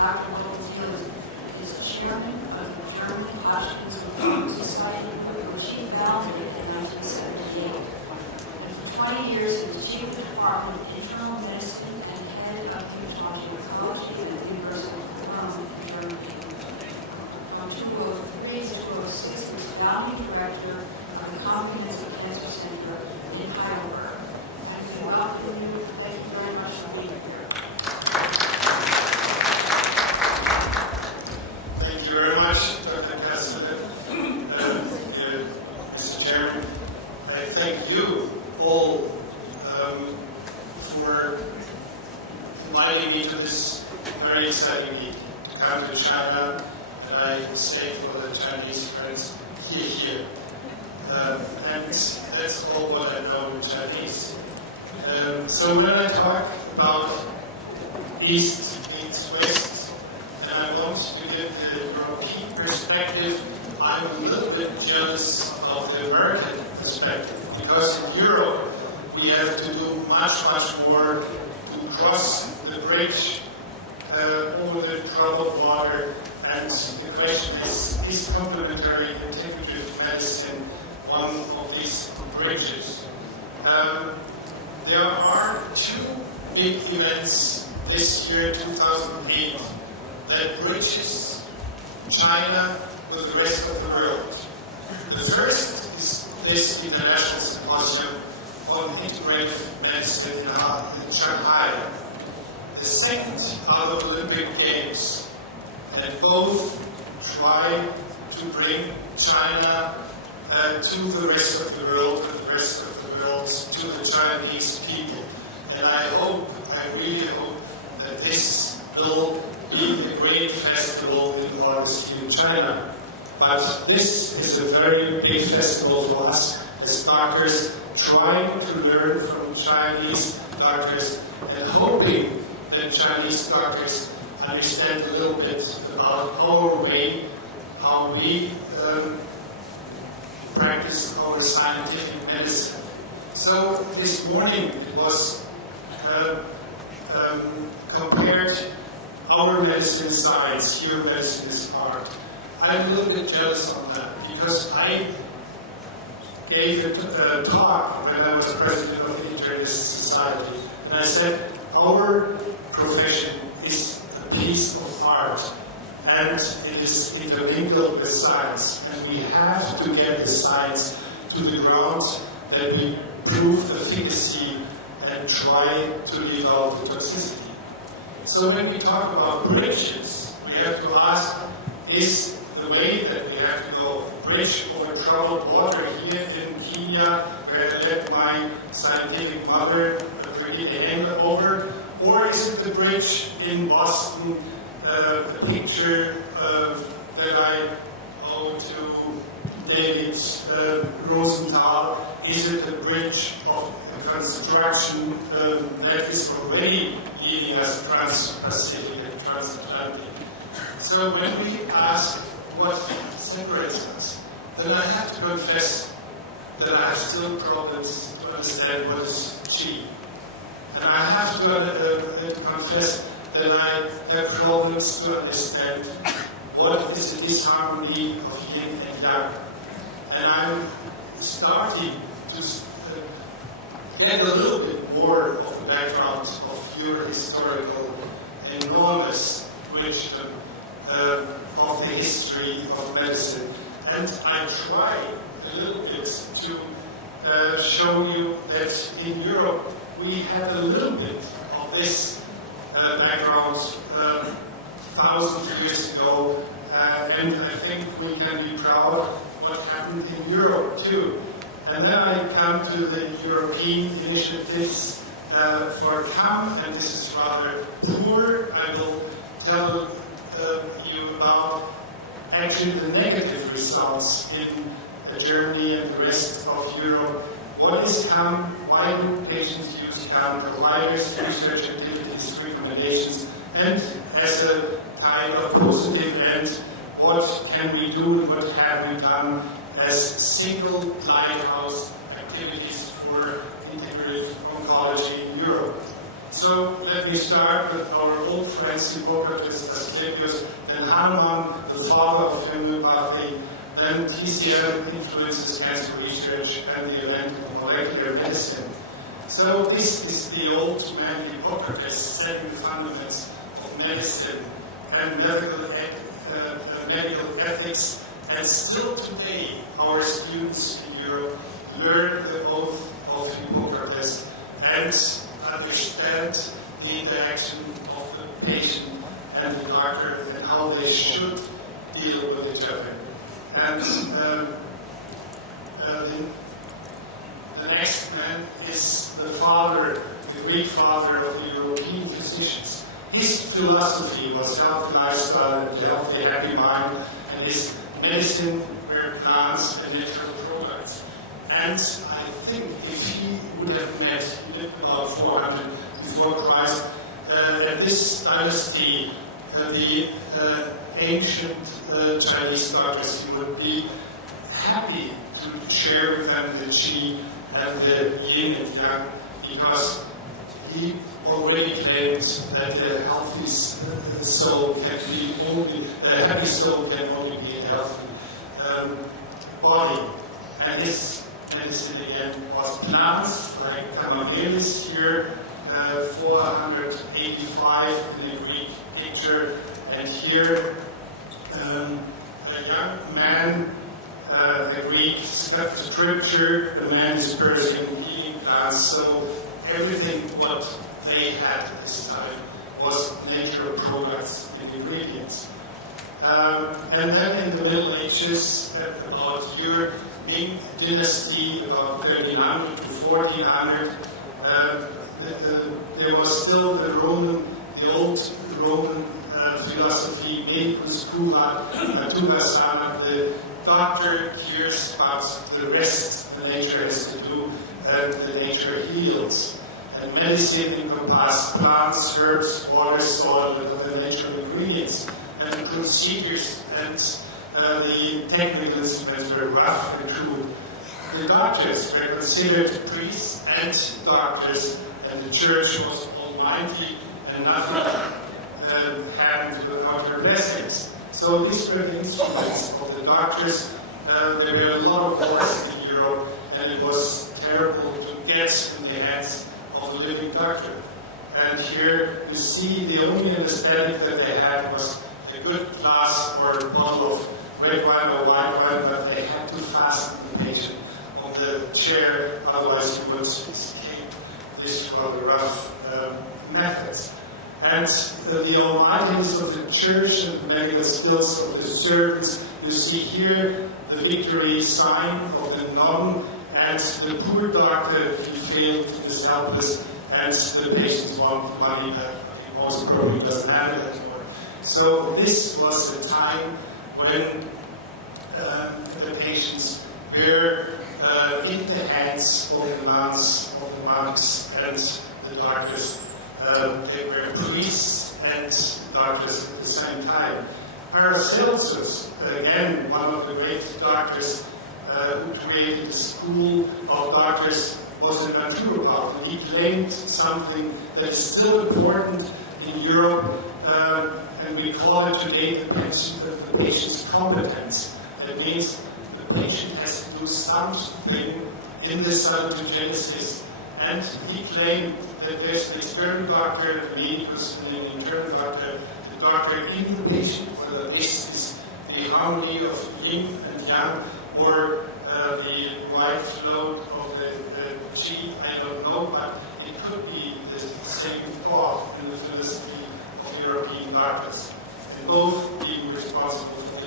Dr. Goldfield is chairman of the German Hospitals and Society, which he founded in 1978. And for 20 years, he was chief of the Department of Internal Medicine and head of hematology oncology at the University of Rome in Germany. From 2003 to 2006, he was founding director of the Comprehensive Cancer Center in Heidelberg. And we welcome you. Thank you very much for being here. Thank you very much, Dr. Castellan. Mr. Chairman, I thank you all for inviting me to this very exciting meeting to come to China, and I say for the Chinese friends, here. And that's all what I know in Chinese. So when I talk about East meets West, and I want to give the European perspective, I'm a little bit jealous of the American perspective, because in Europe we have to do much more to cross the bridge over the troubled water. And the question is complementary integrative medicine one of these bridges? There are two big events this year, 2008, that bridges China with the rest of the world. The first is this international symposium on integrative medicine in Shanghai. The second are the Olympic Games, and both try to bring China to the rest of the world, and the rest of the world to the Chinese people. And I really hope that this will be a great festival in August in China. But this is a very big festival for us as doctors, trying to learn from Chinese doctors and hoping that Chinese doctors understand a little bit about our way, how we practice our scientific medicine. So this morning it was compared our medicine is science, your medicine is art. I'm a little bit jealous on that because I gave a talk when I was president of the Internist Society, and I said our profession is a piece of art, and it is intermingled with science, and we have to get the science to the ground that we prove efficacy and try to leave out the toxicity. So when we talk about bridges, we have to ask, is the way that we have to go bridge over troubled water here in Kenya, where I let my scientific mother over, or is it the bridge in Boston, a picture that I owe to David Rosenthal? Is it the bridge of construction that is already leading us trans-Pacific and transatlantic? So when we ask what separates us, then I have to confess that I have still problems to understand what is chi. And I have to confess that I have problems to understand what is the disharmony of yin and yang. And I'm starting to get a little bit more of the background of your historical enormous wisdom of the history of medicine. And I try a little bit to show you that in Europe we have a little bit of this background 1,000 years ago, and I think we can be proud what happened in Europe too. And then I come to the European initiatives for COME, and this is rather poor. I will tell you about actually the negative results in Germany and the rest of Europe. What is COME? Why do patients use COME? Providers, research activities, recommendations, and as a kind of positive end, what can we do and what have we done as single lighthouse activities for integrative oncology in Europe. So let me start with our old friends, Hippocrates, Asclepius, and Hanuman, the father of homeopathy, then TCM influences cancer research, and the event of molecular medicine. So this is the old man Hippocrates setting the fundamentals of medicine and medical ethics, and still today our students in Europe learn the oath of Hippocrates and understand the interaction of the patient and the doctor and how they should deal with each other. And the next man is the father, the Greek father of the European physicians. His philosophy was healthy lifestyle, a healthy, happy mind, and his medicine were plants and natural products. And I think if he would have met, he lived about 400 before Christ, at this dynasty, the ancient Chinese doctors, he would be happy to share with them the qi and the yin and yang, because he already claimed that a healthy soul can be only, a happy soul can only be a healthy body. And his medicine again was plants like Camamelis here, 485 in the Greek picture, and here a young man, a Greek scripture, the man dispersing healing plants, so everything what they had at this time was natural products and ingredients. And then in the Middle Ages, about your Ming dynasty, about 1300 to 1400, there was still the old Roman philosophy, medicus cura sana, the doctor hears about the rest the nature has to do, and the nature heals. And medicine encompasses plants, herbs, water, soil, and the natural ingredients. And the procedures and the technical instruments were rough and crude. The doctors were considered priests and doctors, and the church was almighty, and nothing happened without their blessings. So these were the instruments of the doctors. There were a lot of wars in Europe, and it was terrible to get in the hands of the living doctor. And here you see the only anesthetic that they had was a good glass or a bottle of red wine or white wine, but they had to fasten the patient on the chair, otherwise he would escape this rather rough methods. And the almightiness of the church and the medical skills of the servants, you see here the victory sign of the nun, and the poor doctor, he failed, he was helpless, and the patients want money that he most probably doesn't have it anymore. So this was a time when the patients were in the hands of the nuns, of the monks, and the doctors. They were priests and doctors at the same time. Paracelsus, again, one of the great doctors who created the school of doctors, was a naturopath, and he claimed something that is still important in Europe, and we call it today the patient's competence. It means the patient has to do something in the salutogenesis, and he claimed that there's an external doctor, the medicus, and an internal doctor, the doctor in the patient, whether this is the harmony of yin and yang, or the right flow of the qi, I don't know, but it could be the same thought in the philosophy of European doctors, and both being responsible for